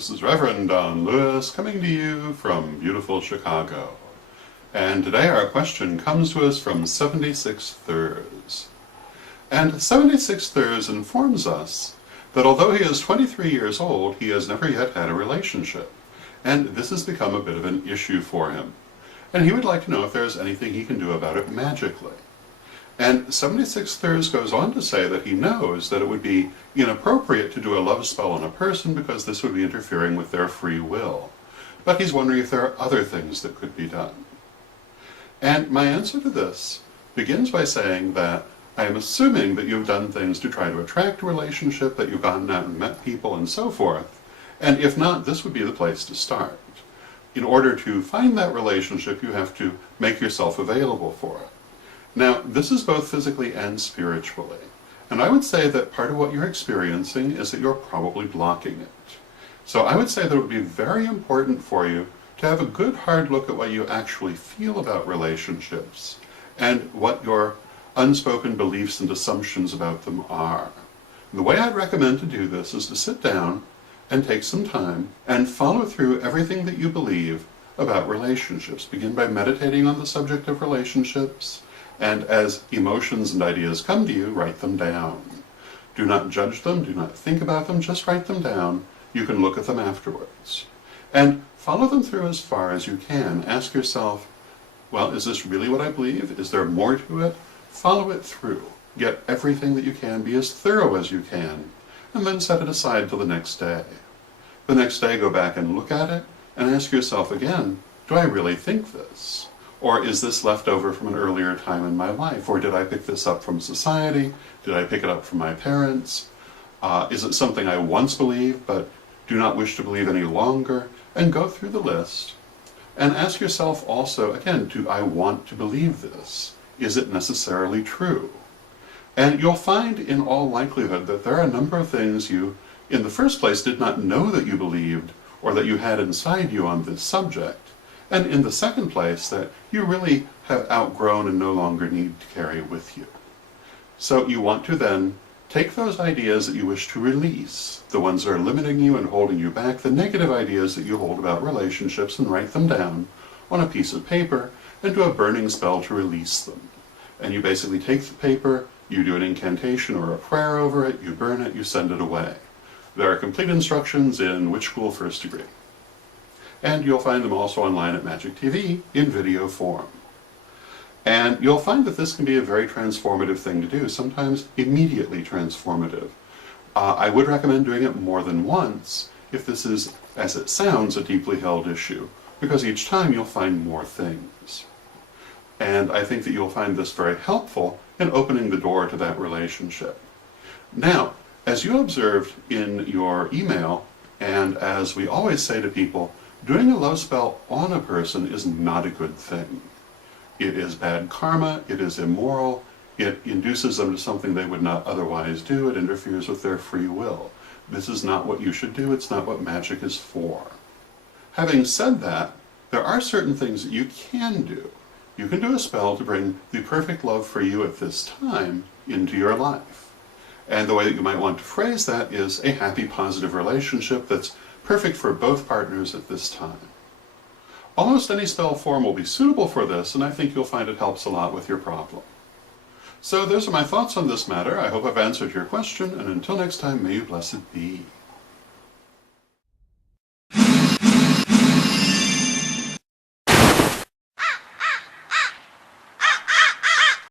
this is Rev Don Lewis coming to you from beautiful Chicago. And today our question comes to us from 76 Thurs. And 76 Thurs informs us that although he is 23 years old, he has never yet had a relationship. And this has become a bit of an issue for him. And he would like to know if there is anything he can do about it magically. And 76 Thurs goes on to say that he knows that it would be inappropriate to do a love spell on a person because this would be interfering with their free will. But he's wondering if there are other things that could be done. And my answer to this begins by saying that I am assuming that you've done things to try to attract a relationship, that you've gone out and met people and so forth. And if not, this would be the place to start. In order to find that relationship, you have to make yourself available for it. Now, this is both physically and spiritually, and I would say that part of what you're experiencing is that you're probably blocking it. So I would say that it would be very important for you to have a good hard look at what you actually feel about relationships and what your unspoken beliefs and assumptions about them are. The way I'd recommend to do this is to sit down and take some time and follow through everything that you believe about relationships. Begin by meditating on the subject of relationships. And as emotions and ideas come to you, write them down. Do not judge them, do not think about them, just write them down. You can look at them afterwards. And follow them through as far as you can. Ask yourself, well, is this really what I believe? Is there more to it? Follow it through. Get everything that you can, be as thorough as you can, and then set it aside till the next day. The next day, go back and look at it, and ask yourself again, do I really think this? Or is this left over from an earlier time in my life? Or did I pick this up from society? Did I pick it up from my parents? Is it something I once believed but do not wish to believe any longer? And go through the list and ask yourself also, again, do I want to believe this? Is it necessarily true? And you'll find in all likelihood that there are a number of things you, in the first place, did not know that you believed or that you had inside you on this subject. And in the second place, that you really have outgrown and no longer need to carry with you. So you want to then take those ideas that you wish to release, the ones that are limiting you and holding you back, the negative ideas that you hold about relationships, and write them down on a piece of paper and do a burning spell to release them. And you basically take the paper, you do an incantation or a prayer over it, you burn it, you send it away. There are complete instructions in Witch School First Degree. And you'll find them also online at Magic TV in video form. And you'll find that this can be a very transformative thing to do, sometimes immediately transformative. I would recommend doing it more than once if this is, as it sounds, a deeply held issue, because each time you'll find more things. And I think that you'll find this very helpful in opening the door to that relationship. Now, as you observed in your email, and as we always say to people, doing a love spell on a person is not a good thing. It is bad karma, it is immoral, it induces them to something they would not otherwise do, it interferes with their free will. This is not what you should do, it's not what magic is for. Having said that, there are certain things that you can do. You can do a spell to bring the perfect love for you at this time into your life. And the way that you might want to phrase that is a happy, positive relationship that's perfect for both partners at this time. Almost any spell form will be suitable for this, and I think you'll find it helps a lot with your problem. So those are my thoughts on this matter. I hope I've answered your question, and until next time, may you blessed be.